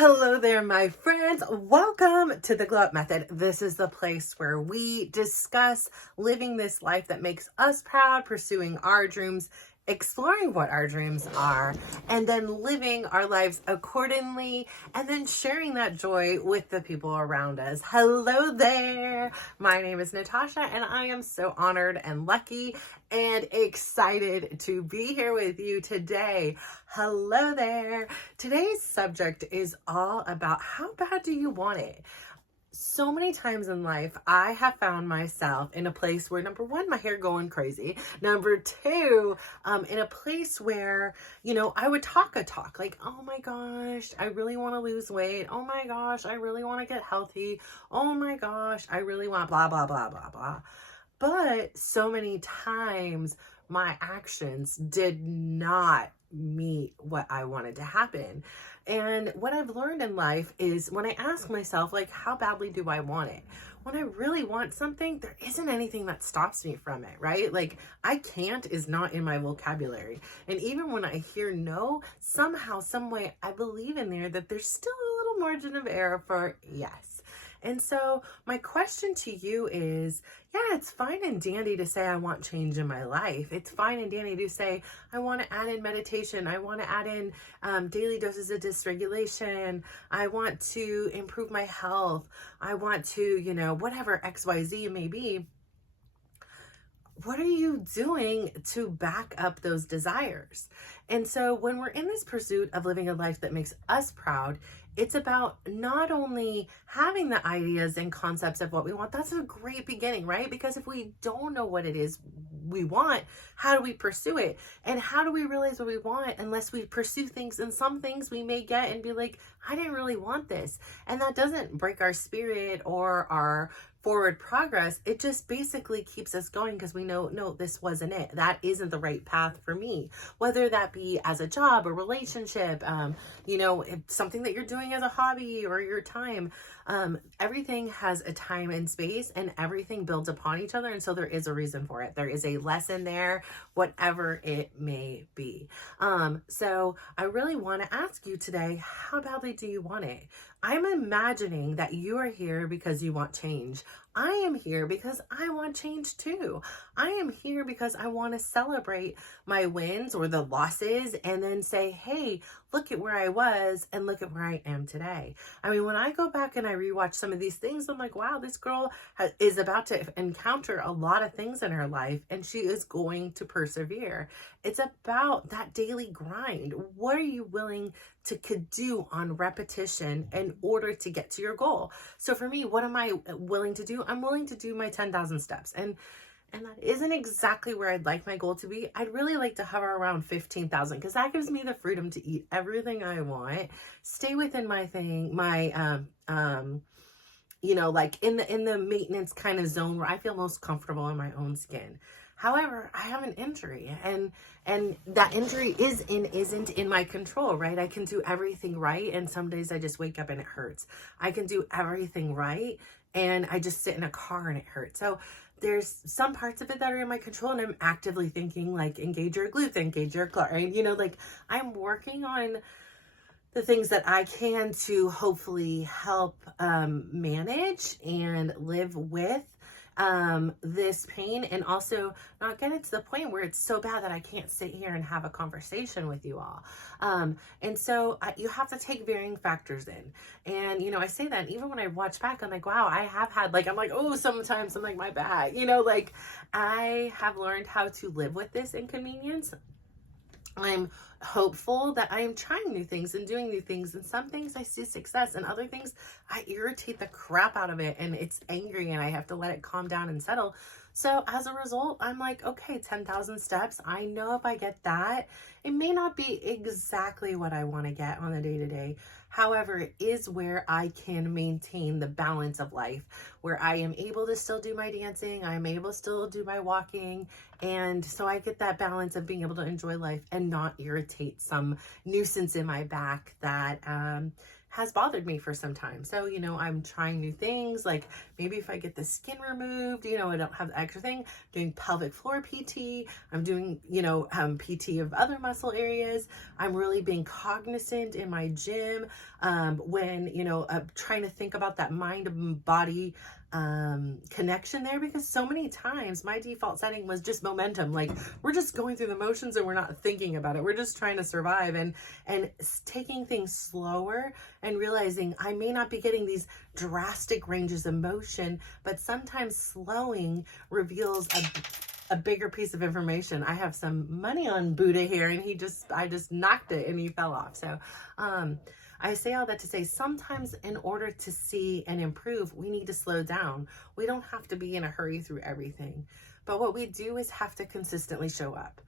Hello there, my friends. Welcome to the Glow Up Method. This is the place where we discuss living this life that makes us proud, pursuing our dreams, exploring what our dreams are, and then living our lives accordingly, and then sharing that joy with the people around us. Hello there. My name is Natasha, and I am so honored and lucky and excited to be here with you today. Hello there. Today's subject is all about how bad do you want it? So many times in life, I have found myself in a place where, number one, my hair going crazy. Number two, in a place where, I would talk a talk like, oh my gosh, I really want to lose weight. Oh my gosh, I really want to get healthy. Oh my gosh, I really want blah, blah, blah, blah, blah. But so many times my actions did not meet what I wanted to happen. And what I've learned in life is when I ask myself, like, how badly do I want it? When I really want something, there isn't anything that stops me from it, right? Like, I can't is not in my vocabulary. And even when I hear no, somehow, some way, I believe in there that there's still a little margin of error for yes. And so my question to you is, yeah, it's fine and dandy to say I want change in my life. It's fine and dandy to say I want to add in meditation. I want to add in daily doses of dysregulation. I want to improve my health. I want to, whatever XYZ may be. What are you doing to back up those desires? And so when we're in this pursuit of living a life that makes us proud, it's about not only having the ideas and concepts of what we want. That's a great beginning, right? Because if we don't know what it is we want, how do we pursue it? And how do we realize what we want unless we pursue things? And some things we may get and be like, I didn't really want this. And that doesn't break our spirit or our forward progress. It just basically keeps us going because we know, no, this wasn't it. That isn't the right path for me. Whether that be as a job, a relationship, something that you're doing as a hobby or your time. Everything has a time and space and everything builds upon each other. And so there is a reason for it. There is a lesson there, whatever it may be. So I really want to ask you today, how badly do you want it? I'm imagining that you are here because you want change. I am here because I want change too. I am here because I want to celebrate my wins or the losses and then say, hey, look at where I was and look at where I am today. I mean, when I go back and I rewatch some of these things, I'm like, wow, this girl is about to encounter a lot of things in her life and she is going to persevere. It's about that daily grind. What are you willing to do on repetition in order to get to your goal? So for me, what am I willing to do? I'm willing to do my 10,000 steps. And that isn't exactly where I'd like my goal to be. I'd really like to hover around 15,000 because that gives me the freedom to eat everything I want, stay within my thing, my, like in the maintenance kind of zone where I feel most comfortable in my own skin. However, I have an injury and that injury isn't in my control, right? I can do everything right. And some days I just wake up and it hurts. I can do everything right. And I just sit in a car and it hurts. So there's some parts of it that are in my control and I'm actively thinking like engage your glutes, engage your core, right? I'm working on the things that I can to hopefully help manage and live with this pain and also not get it to the point where it's so bad that I can't sit here and have a conversation with you all. And so you have to take varying factors in. And, I say that and even when I watch back, I'm like, wow, I have had I'm like, oh, sometimes I'm like, my bad, I have learned how to live with this inconvenience. I'm hopeful that I am trying new things and doing new things. And some things I see success and other things I irritate the crap out of it and it's angry and I have to let it calm down and settle. So as a result, I'm like, okay, 10,000 steps. I know if I get that, it may not be exactly what I want to get on the day-to-day. However, it is where I can maintain the balance of life, where I am able to still do my dancing, I'm able to still do my walking, and so I get that balance of being able to enjoy life and not irritate some nuisance in my back that has bothered me for some time. So, I'm trying new things. Like maybe if I get the skin removed, I don't have the extra thing. Doing pelvic floor PT. I'm doing, PT of other muscle areas. I'm really being cognizant in my gym when, trying to think about that mind and body connection there, because so many times my default setting was just momentum. Like we're just going through the motions and we're not thinking about it. We're just trying to survive, and taking things slower and realizing I may not be getting these drastic ranges of motion, but sometimes slowing reveals a bigger piece of information. I have some money on Buddha here, and I just knocked it and he fell off. So, I say all that to say sometimes in order to see and improve, we need to slow down. We don't have to be in a hurry through everything, but what we do is have to consistently show up.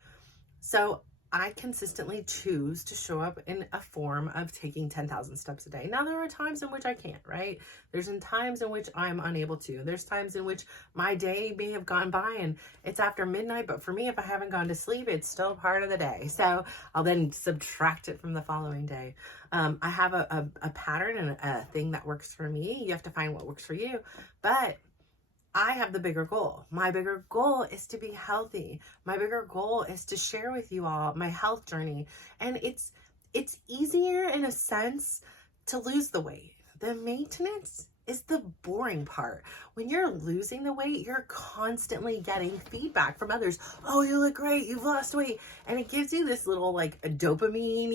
So I consistently choose to show up in a form of taking 10,000 steps a day. Now, there are times in which I can't, right? There's times in which I'm unable to. There's times in which my day may have gone by and it's after midnight, but for me, if I haven't gone to sleep, it's still part of the day. So I'll then subtract it from the following day. I have a pattern and a thing that works for me. You have to find what works for you. But I have the bigger goal. My bigger goal is to be healthy. My bigger goal is to share with you all my health journey. And it's easier in a sense to lose the weight. The maintenance is the boring part. When you're losing the weight, you're constantly getting feedback from others. Oh, you look great. You've lost weight. And it gives you this little like a dopamine,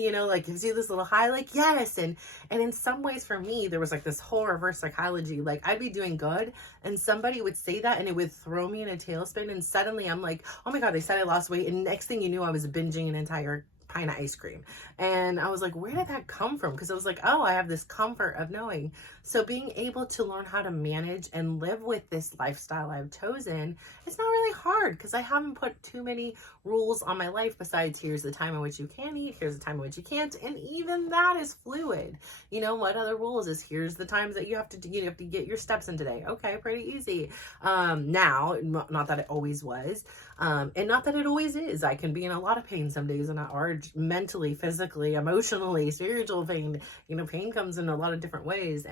gives you this little high, like, yes. And in some ways for me, there was like this whole reverse psychology. Like I'd be doing good and somebody would say that and it would throw me in a tailspin. And suddenly I'm like, oh my God, they said I lost weight. And next thing you knew, I was binging an entire pint of ice cream. And I was like, where did that come from? Because I was like, oh, I have this comfort of knowing. So being able to learn how to manage and live with this lifestyle I've chosen, it's not really hard because I haven't put too many rules on my life besides here's the time in which you can eat, here's the time in which you can't. And even that is fluid. What other rules is here's the times that you have to do, you have to get your steps in today. Okay, pretty easy. Now, not that it always was, and not that it always is. I can be in a lot of pain some days, and or mentally, physically, emotionally, spiritual pain. Pain comes in a lot of different ways,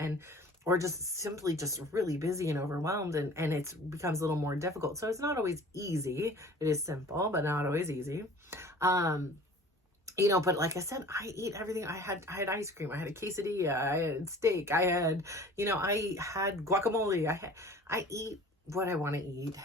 or just simply just really busy and overwhelmed, and it becomes a little more difficult. So it's not always easy. It is simple, but not always easy. But like I said, I eat everything. I had ice cream. I had a quesadilla. I had steak. I had guacamole. I eat what I want to eat.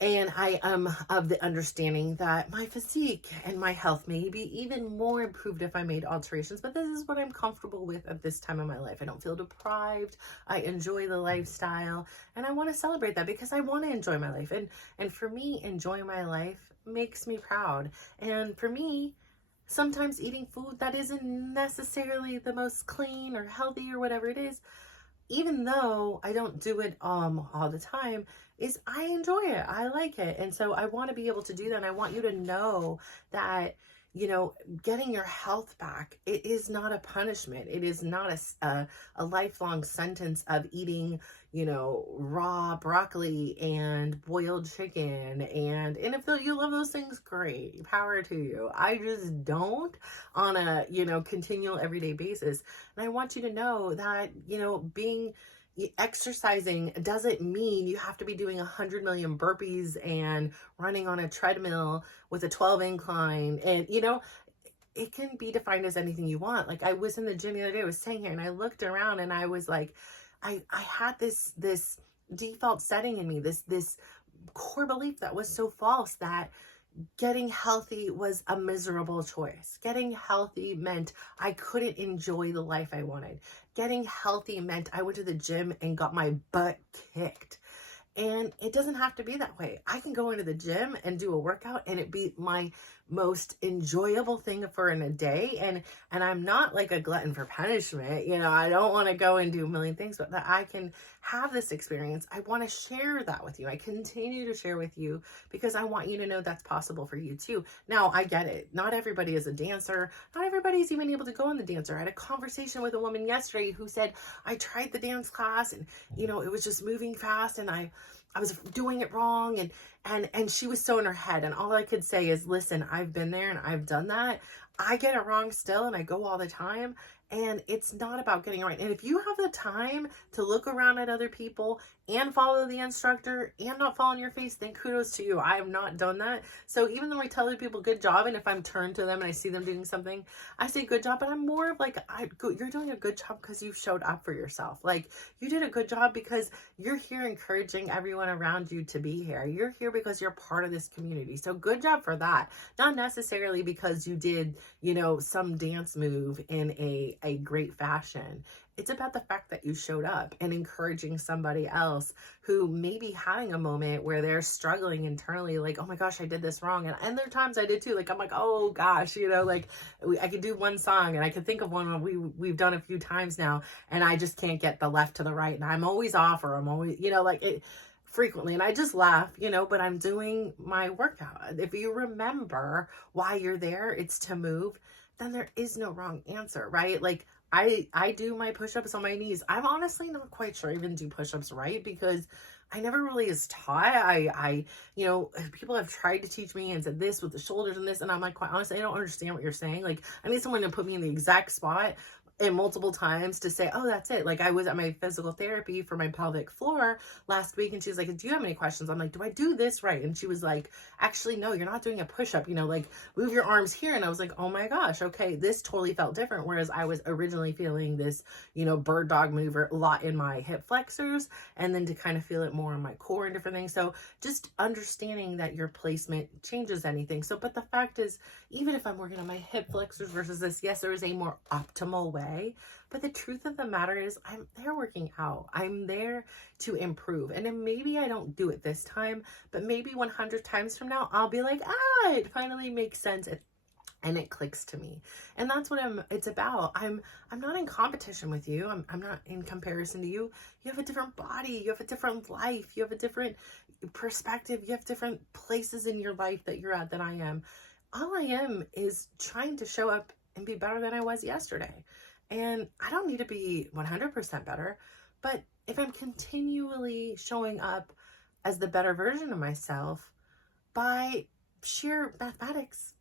And I am of the understanding that my physique and my health may be even more improved if I made alterations, but this is what I'm comfortable with at this time of my life. I don't feel deprived. I enjoy the lifestyle, and I want to celebrate that because I want to enjoy my life. And for me, enjoying my life makes me proud. And for me, sometimes eating food that isn't necessarily the most clean or healthy or whatever it is, even though I don't do it all the time, is I enjoy it. I like it. And so I want to be able to do that. And I want you to know that, getting your health back, it is not a punishment. It is not a lifelong sentence of eating, raw broccoli and boiled chicken. And if you love those things, great, power to you. I just don't on a, continual everyday basis. And I want you to know that, exercising doesn't mean you have to be doing 100 million burpees and running on a treadmill with a 12 incline. And, it can be defined as anything you want. Like I was in the gym the other day, I was sitting here and I looked around and I was like, I had this default setting in me, this core belief that was so false that getting healthy was a miserable choice. Getting healthy meant I couldn't enjoy the life I wanted. Getting healthy meant I went to the gym and got my butt kicked. And it doesn't have to be that way. I can go into the gym and do a workout and it be my most enjoyable thing for in a day. And I'm not like a glutton for punishment. I don't want to go and do a million things, but that I can have this experience. I want to share that with you. I continue to share with you because I want you to know that's possible for you too. Now, I get it. Not everybody is a dancer. Not everybody's even able to go on the dancer. I had a conversation with a woman yesterday who said, I tried the dance class and, it was just moving fast and I was doing it wrong and she was so in her head. And all I could say is, listen, I've been there and I've done that. I get it wrong still, and I go all the time. And it's not about getting it right. And if you have the time to look around at other people and follow the instructor and not fall on your face, then kudos to you. I have not done that. So even though I tell other people good job, and if I'm turned to them and I see them doing something, I say good job, but I'm more of like, you're doing a good job because you showed up for yourself. Like, you did a good job because you're here encouraging everyone around you to be here. You're here because you're part of this community. So good job for that. Not necessarily because you did, some dance move in a great fashion. It's about the fact that you showed up and encouraging somebody else who may be having a moment where they're struggling internally, like, oh my gosh, I did this wrong. And there are times I did too. Like, I'm like, oh gosh, I could do one song and I could think of one we've done a few times now, and I just can't get the left to the right. And I'm always off, or I'm always, frequently. And I just laugh, but I'm doing my workout. If you remember why you're there, it's to move, then there is no wrong answer, right? Like, I do my push-ups on my knees. I'm honestly not quite sure I even do push-ups right, because I never really is taught. People have tried to teach me and said this with the shoulders and this, and I'm like, quite honestly, I don't understand what you're saying. Like, I need someone to put me in the exact spot and multiple times to say, oh, that's it. Like, I was at my physical therapy for my pelvic floor last week, and she's like, do you have any questions? I'm like, do I do this right? And she was like, actually, no, you're not doing a push-up, like, move your arms here. And I was like, oh my gosh, okay, this totally felt different. Whereas I was originally feeling this, bird dog mover a lot in my hip flexors, and then to kind of feel it more in my core and different things. So just understanding that your placement changes anything. So, but the fact is, even if I'm working on my hip flexors versus this, yes, there is a more optimal way. But the truth of the matter is, I'm there working out. I'm there to improve. And then maybe I don't do it this time, but maybe 100 times from now, I'll be like, it finally makes sense. And it clicks to me. And that's what it's about. I'm not in competition with you. I'm not in comparison to you. You have a different body. You have a different life. You have a different perspective. You have different places in your life that you're at than I am. All I am is trying to show up and be better than I was yesterday. And I don't need to be 100% better, but if I'm continually showing up as the better version of myself, by sheer mathematics,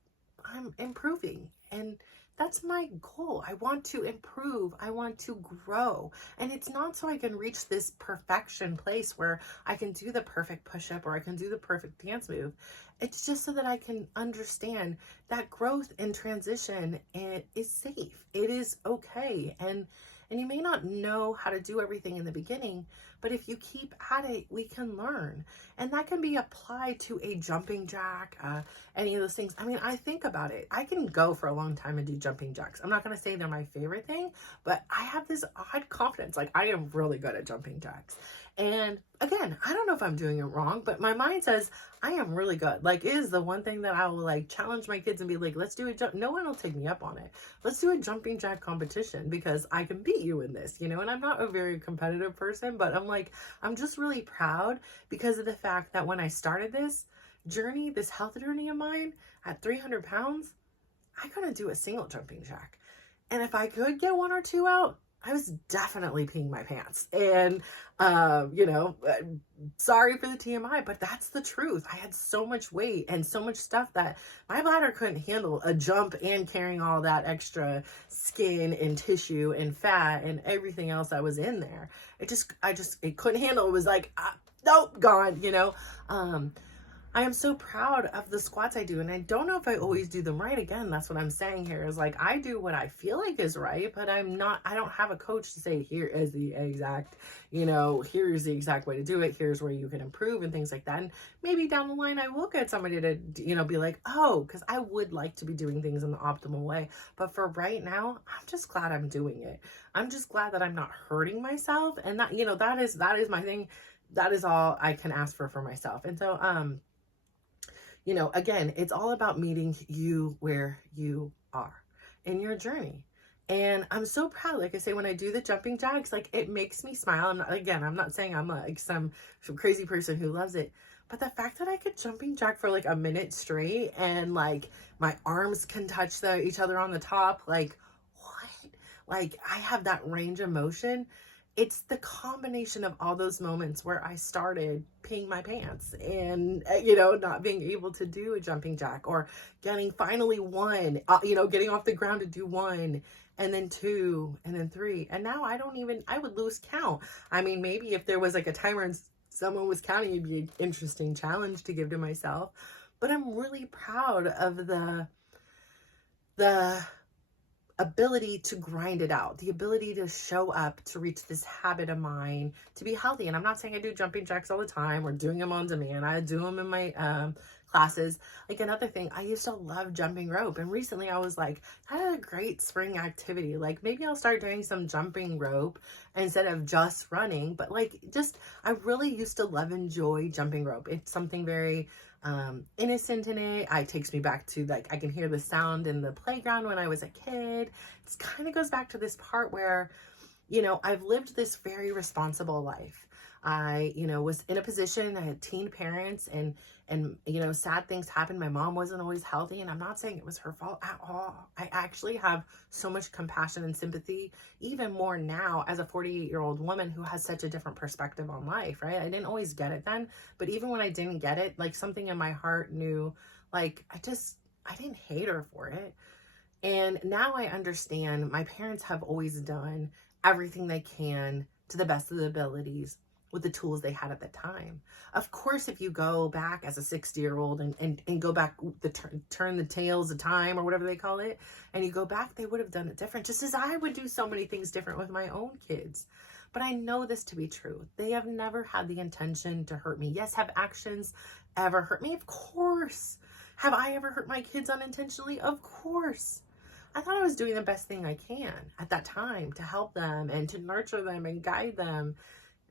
I'm improving. And that's my goal. I want to improve. I want to grow. And it's not so I can reach this perfection place where I can do the perfect push-up or I can do the perfect dance move. It's just so that I can understand that growth and transition is safe. It is okay. And you may not know how to do everything in the beginning, but if you keep at it, we can learn. And that can be applied to a jumping jack, any of those things. I mean, I think about it. I can go for a long time and do jumping jacks. I'm not going to say they're my favorite thing, but I have this odd confidence. Like, I am really good at jumping jacks. And again, I don't know if I'm doing it wrong, but my mind says I am really good. Like, it is the one thing that I will like challenge my kids and be like, let's do a jump. No one will take me up on it. Let's do a jumping jack competition because I can beat you in this, And I'm not a very competitive person, but I'm just really proud because of the fact that when I started this journey, this health journey of mine at 300 pounds, I couldn't do a single jumping jack. And if I could get one or two out, I was definitely peeing my pants. And, sorry for the TMI, but that's the truth. I had so much weight and so much stuff that my bladder couldn't handle a jump and carrying all that extra skin and tissue and fat and everything else that was in there. It couldn't handle. It was like, nope, gone, I am so proud of the squats I do, and I don't know if I always do them right. Again, that's what I'm saying here is like, I do what I feel like is right, but I don't have a coach to say, here is the exact, here's the exact way to do it. Here's where you can improve and things like that. And maybe down the line, I will get somebody to, be like, oh, because I would like to be doing things in the optimal way. But for right now, I'm just glad I'm doing it. I'm just glad that I'm not hurting myself. And that, that is my thing. That is all I can ask for myself. And so, again, it's all about meeting you where you are in your journey. And I'm so proud. Like I say, when I do the jumping jacks, like, it makes me smile. I'm not saying I'm like some crazy person who loves it, but the fact that I could jumping jack for like a minute straight and like my arms can touch each other on the top, like, what? Like, I have that range of motion. it's the combination of all those moments where I started peeing my pants and, not being able to do a jumping jack, or getting finally one, getting off the ground to do one, and then two, and then three. And now I would lose count. I mean, maybe if there was like a timer and someone was counting, it'd be an interesting challenge to give to myself. But I'm really proud of the ability to grind it out, the ability to show up, to reach this habit of mine, to be healthy. And I'm not saying I do jumping jacks all the time or doing them on demand. I do them in my classes. Like, another thing, I used to love jumping rope. And recently I was like, I had a great spring activity. Like, maybe I'll start doing some jumping rope instead of just running. But I really used to enjoy jumping rope. It's something very innocent in it. It takes me back to, like, I can hear the sound in the playground when I was a kid. It kind of goes back to this part where, I've lived this very responsible life. I, was in a position, I had teen parents, and sad things happened. My mom wasn't always healthy, and I'm not saying it was her fault at all. I actually have so much compassion and sympathy, even more now as a 48-year-old woman who has such a different perspective on life, right? I didn't always get it then, but even when I didn't get it, like, something in my heart knew, like, I didn't hate her for it. And now I understand my parents have always done everything they can to the best of their abilities with the tools they had at the time. Of course, if you go back as a 60-year-old and go back, turn the tails of time, or whatever they call it, and you go back, they would have done it different, just as I would do so many things different with my own kids. But I know this to be true. They have never had the intention to hurt me. Yes, have actions ever hurt me? Of course. Have I ever hurt my kids unintentionally? Of course. I thought I was doing the best thing I can at that time to help them and to nurture them and guide them.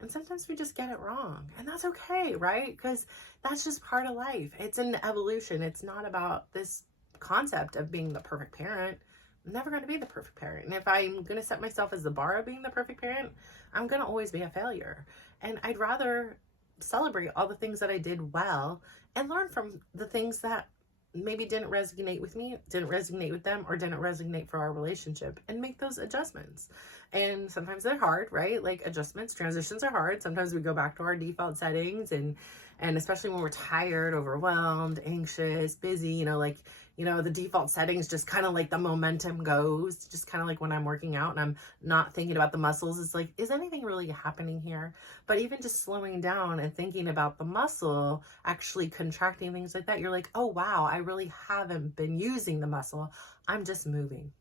And sometimes we just get it wrong, and that's okay, right? Because that's just part of life. It's an evolution. It's not about this concept of being the perfect parent. I'm never going to be the perfect parent. And if I'm going to set myself as the bar of being the perfect parent, I'm going to always be a failure. And I'd rather celebrate all the things that I did well and learn from the things that maybe didn't resonate with me, didn't resonate with them, or didn't resonate for our relationship, and make those adjustments. And sometimes they're hard, right? Like, adjustments, transitions are hard. Sometimes we go back to our default settings, and especially when we're tired, overwhelmed, anxious, busy, the default settings, just kind of like the momentum goes, just kind of like when I'm working out and I'm not thinking about the muscles. It's like, is anything really happening here? But even just slowing down and thinking about the muscle actually contracting, things like that, you're like, oh wow, I really haven't been using the muscle. I'm just moving.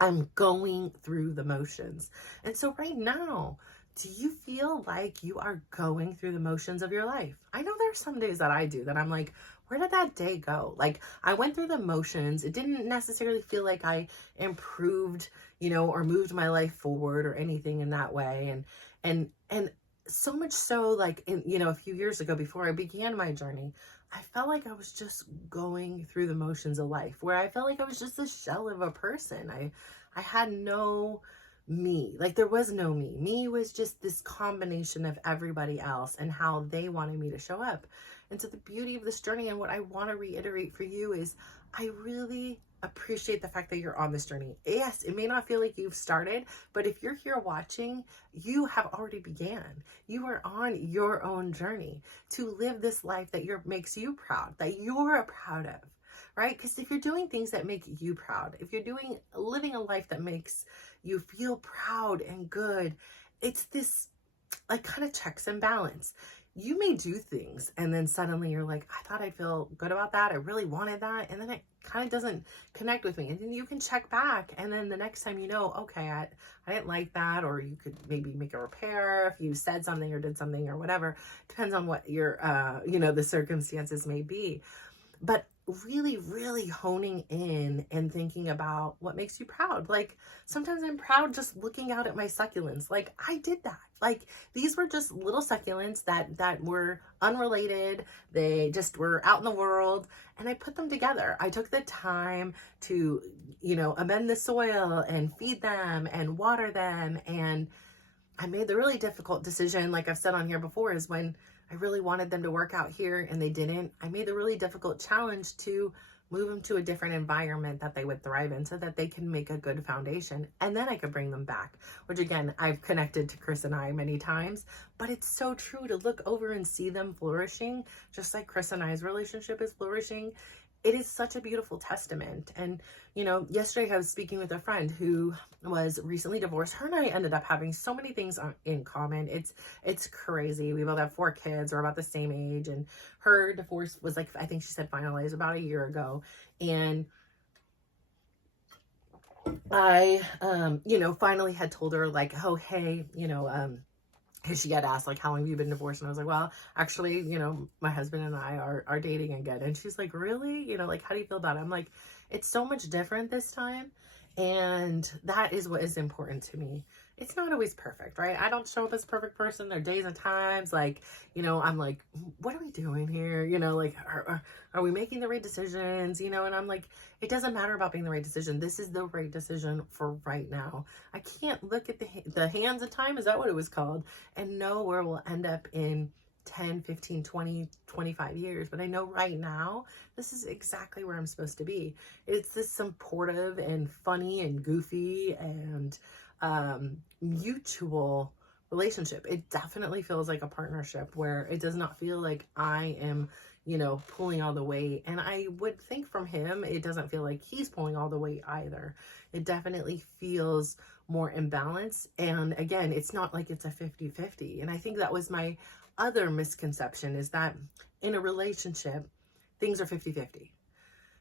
I'm going through the motions. And so right now, do you feel like you are going through the motions of your life? I know there's some days that I do that I'm like, where did that day go? Like, I went through the motions. It didn't necessarily feel like I improved, or moved my life forward or anything in that way. And so much so, like, a few years ago, before I began my journey, I felt like I was just going through the motions of life, where I felt like I was just a shell of a person. I had no me. Like, there was no me. Me was just this combination of everybody else and how they wanted me to show up. And so the beauty of this journey, and what I want to reiterate for you, is I really appreciate the fact that you're on this journey. Yes, it may not feel like you've started, but if you're here watching, you have already began. You are on your own journey to live this life that makes you proud, that you're proud of, right? Because if you're doing things that make you proud, if you're living a life that makes you feel proud and good, it's this, like, kind of checks and balance. You may do things and then suddenly you're like, I thought I'd feel good about that. I really wanted that. And then it kind of doesn't connect with me. And then you can check back. And then the next time, okay, I didn't like that. Or you could maybe make a repair if you said something or did something or whatever. Depends on what your, the circumstances may be. But really, really honing in and thinking about what makes you proud. Like, sometimes I'm proud just looking out at my succulents. Like, I did that. Like, these were just little succulents that were unrelated. They just were out in the world, and I put them together. I took the time to, amend the soil and feed them and water them. And I made the really difficult decision, like I've said on here before, is when I really wanted them to work out here and they didn't. I made the really difficult challenge to move them to a different environment that they would thrive in so that they can make a good foundation. And then I could bring them back, which again, I've connected to Chris and I many times, but it's so true to look over and see them flourishing, just like Chris and I's relationship is flourishing. It is such a beautiful testament. And, you know, yesterday I was speaking with a friend who was recently divorced. Her and I ended up having so many things in common. It's crazy. We both have 4 kids. We're about the same age. And her divorce was like, I think she said finalized about a year ago. And I, you know, finally had told her like, oh, hey, you know, because she had asked like, how long have you been divorced? And I was like, well, actually, you know, my husband and I are dating again. And she's like, really? You know, like, how do you feel about it? I'm like, it's so much different this time. And that is what is important to me. It's not always perfect, right? I don't show up as a perfect person. There are days and times like, you know, I'm like, what are we doing here? You know, like, are we making the right decisions? You know, and I'm like, it doesn't matter about being the right decision. This is the right decision for right now. I can't look at the hands of time, is that what it was called, and know where we'll end up in 10, 15, 20, 25 years. But I know right now, this is exactly where I'm supposed to be. It's this supportive and funny and goofy and mutual relationship. It definitely feels like a partnership where it does not feel like I am, you know, pulling all the weight. And I would think from him, it doesn't feel like he's pulling all the weight either. It definitely feels more imbalanced. And again, it's not like it's a 50-50. And I think that was my other misconception, is that in a relationship, things are 50-50.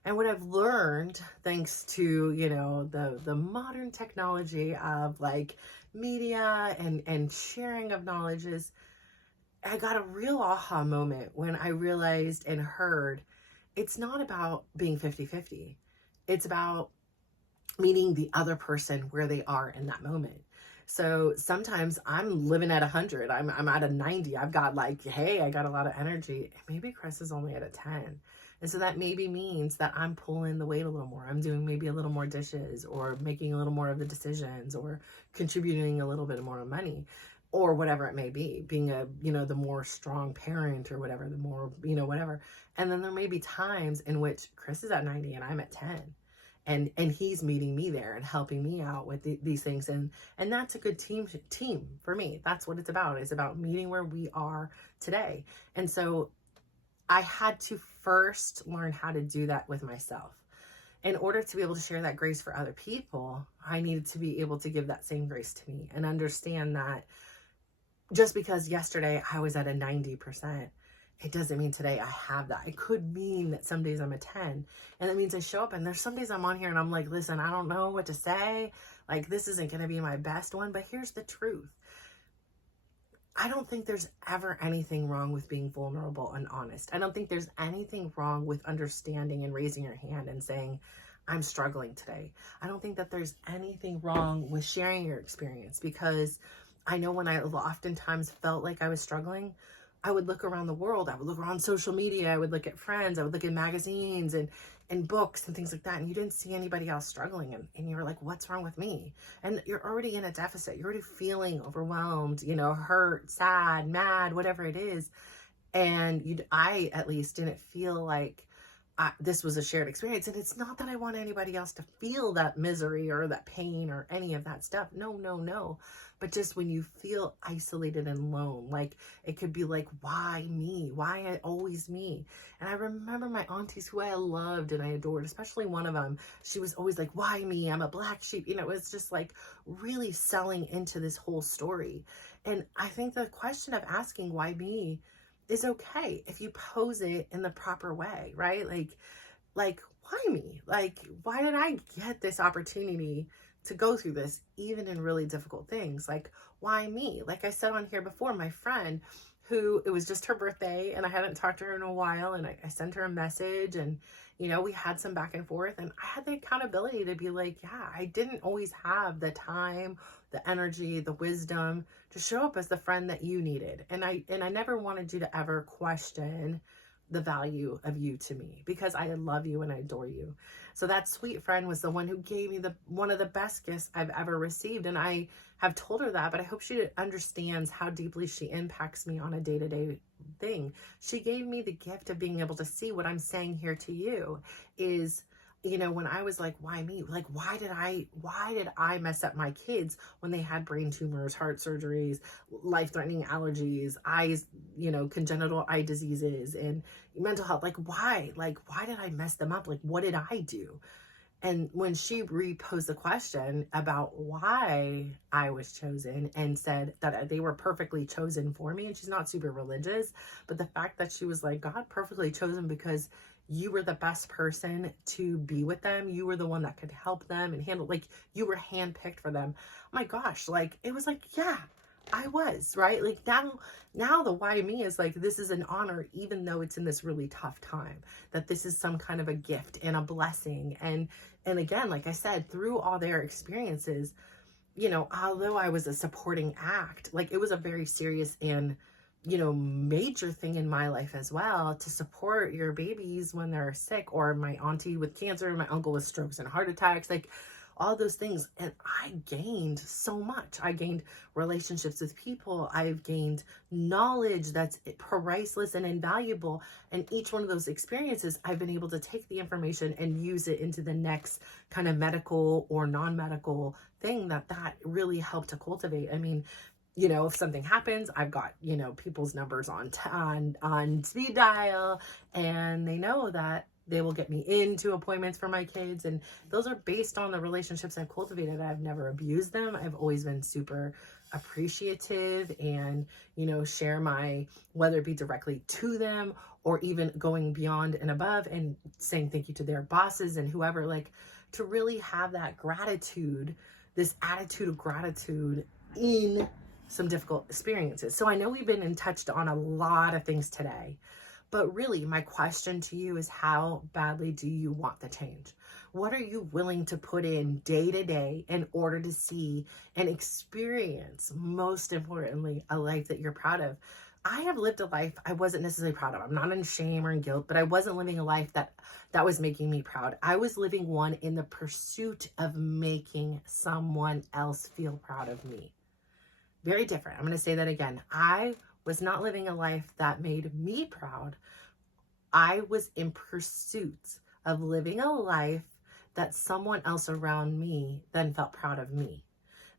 And what I've learned, thanks to, you know, the modern technology of like media and sharing of knowledge, is I got a real aha moment when I realized and heard it's not about being 50-50. It's about meeting the other person where they are in that moment. So sometimes I'm living at 100. I'm at a 90. I've got like, hey, I got a lot of energy. Maybe Chris is only at a 10. And so that maybe means that I'm pulling the weight a little more. I'm doing maybe a little more dishes, or making a little more of the decisions, or contributing a little bit more money, or whatever it may be, being a, you know, the more strong parent or whatever, the more, you know, whatever. And then there may be times in which Chris is at 90 and I'm at 10. And he's meeting me there and helping me out with these things. And that's a good team for me. That's what it's about. It's about meeting where we are today. And so I had to first learn how to do that with myself. In order to be able to share that grace for other people, I needed to be able to give that same grace to me and understand that just because yesterday I was at a 90%, it doesn't mean today I have that. It could mean that some days I'm a 10. And that means I show up, and there's some days I'm on here and I'm like, listen, I don't know what to say. Like, this isn't going to be my best one, but here's the truth. I don't think there's ever anything wrong with being vulnerable and honest. I don't think there's anything wrong with understanding and raising your hand and saying, I'm struggling today. I don't think that there's anything wrong with sharing your experience, because I know when I oftentimes felt like I was struggling, I would look around the world. I would look around social media. I would look at friends. I would look at magazines and books and things like that. And you didn't see anybody else struggling. And you were like, what's wrong with me? And you're already in a deficit. You're already feeling overwhelmed, you know, hurt, sad, mad, whatever it is. And I at least didn't feel like this was a shared experience. And it's not that I want anybody else to feel that misery or that pain or any of that stuff. No. But just when you feel isolated and alone, like it could be like, why me? Why always me? And I remember my aunties who I loved and I adored, especially one of them. She was always like, why me? I'm a black sheep. You know, it was just like really selling into this whole story. And I think the question of asking why me is okay if you pose it in the proper way, right? Like why me? Like, why did I get this opportunity to go through this, even in really difficult things? Like, why me? Like I said on here before, my friend who, it was just her birthday and I hadn't talked to her in a while, and I sent her a message, and, you know, we had some back and forth, and I had the accountability to be like, yeah, I didn't always have the time, the energy, the wisdom to show up as the friend that you needed. And I never wanted you to ever question the value of you to me because I love you and I adore you. So that sweet friend was the one who gave me one of the best gifts I've ever received. And I have told her that, but I hope she understands how deeply she impacts me on a day-to-day thing. She gave me the gift of being able to see what I'm saying here to you is, you know, when I was like, why me? Like, why did I mess up my kids when they had brain tumors, heart surgeries, life-threatening allergies, eyes, you know, congenital eye diseases and mental health? Like, why did I mess them up? Like, what did I do? And when she reposed the question about why I was chosen and said that they were perfectly chosen for me, and she's not super religious, but the fact that she was like, God perfectly chosen because you were the best person to be with them. You were the one that could help them and handle, like, you were handpicked for them. Oh my gosh, like, it was like, yeah, I was, right? Like, now the why me is like, this is an honor, even though it's in this really tough time, that this is some kind of a gift and a blessing. And again, like I said, through all their experiences, you know, although I was a supporting act, like, it was a very serious and, you know, major thing in my life as well, to support your babies when they're sick, or my auntie with cancer, my uncle with strokes and heart attacks, like all those things. And I gained so much. I gained relationships with people. I've gained knowledge that's priceless and invaluable. And each one of those experiences, I've been able to take the information and use it into the next kind of medical or non-medical thing that really helped to cultivate. I mean, you know, if something happens, I've got, you know, people's numbers on speed dial, and they know that they will get me into appointments for my kids. And those are based on the relationships I've cultivated. I've never abused them. I've always been super appreciative and, you know, share whether it be directly to them or even going beyond and above and saying thank you to their bosses and whoever, like, to really have that gratitude, this attitude of gratitude in some difficult experiences. So I know we've been touched on a lot of things today, but really my question to you is, how badly do you want the change? What are you willing to put in day to day in order to see and experience, most importantly, a life that you're proud of? I have lived a life I wasn't necessarily proud of. I'm not in shame or in guilt, but I wasn't living a life that was making me proud. I was living one in the pursuit of making someone else feel proud of me. Very different. I'm going to say that again. I was not living a life that made me proud. I was in pursuit of living a life that someone else around me then felt proud of me.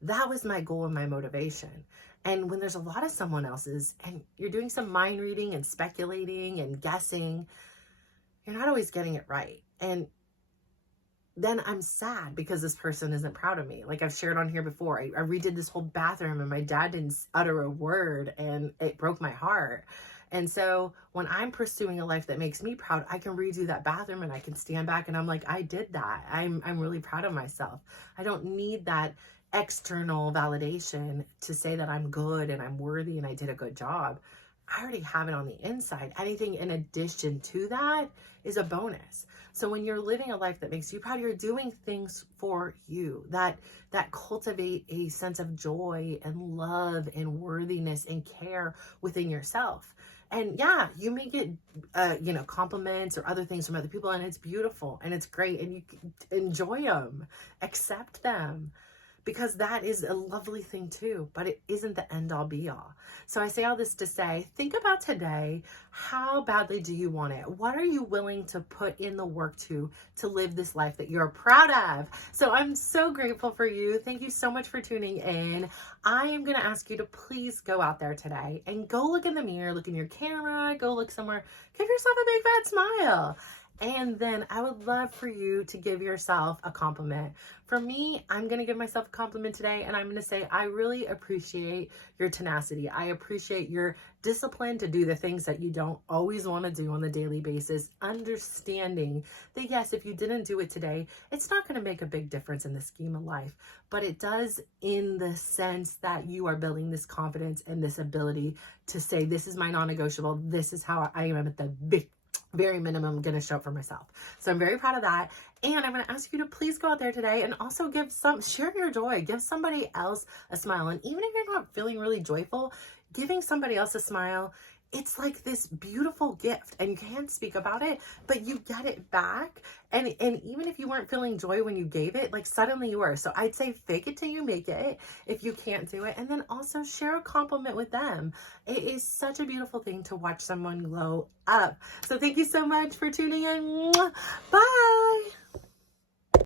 That was my goal and my motivation. And when there's a lot of someone else's and you're doing some mind reading and speculating and guessing, you're not always getting it right. And then I'm sad because this person isn't proud of me. Like I've shared on here before, I redid this whole bathroom and my dad didn't utter a word and it broke my heart. And so when I'm pursuing a life that makes me proud, I can redo that bathroom and I can stand back and I'm like, I did that. I'm really proud of myself. I don't need that external validation to say that I'm good and I'm worthy and I did a good job. I already have it on the inside. Anything in addition to that is a bonus. So when you're living a life that makes you proud, you're doing things for you that cultivate a sense of joy and love and worthiness and care within yourself. And yeah, you may get, compliments or other things from other people, and it's beautiful and it's great, and you enjoy them, accept them, because that is a lovely thing too, but it isn't the end all be all. So I say all this to say, think about today. How badly do you want it? What are you willing to put in the work to live this life that you're proud of? So I'm so grateful for you. Thank you so much for tuning in. I am going to ask you to please go out there today and go look in the mirror, look in your camera, go look somewhere, give yourself a big fat smile. And then I would love for you to give yourself a compliment. For me, I'm going to give myself a compliment today, and I'm going to say, I really appreciate your tenacity. I appreciate your discipline to do the things that you don't always want to do on the daily basis, understanding that yes, if you didn't do it today, it's not going to make a big difference in the scheme of life, but it does in the sense that you are building this confidence and this ability to say, this is my non-negotiable. This is how I am at the very minimum, I'm going to show up for myself. So I'm very proud of that. And I'm going to ask you to please go out there today and also share your joy, give somebody else a smile. And even if you're not feeling really joyful, giving somebody else a smile it's like this beautiful gift, and you can't speak about it, but you get it back. And even if you weren't feeling joy when you gave it, like suddenly you were. So I'd say fake it till you make it if you can't do it. And then also share a compliment with them. It is such a beautiful thing to watch someone glow up. So thank you so much for tuning in. Bye.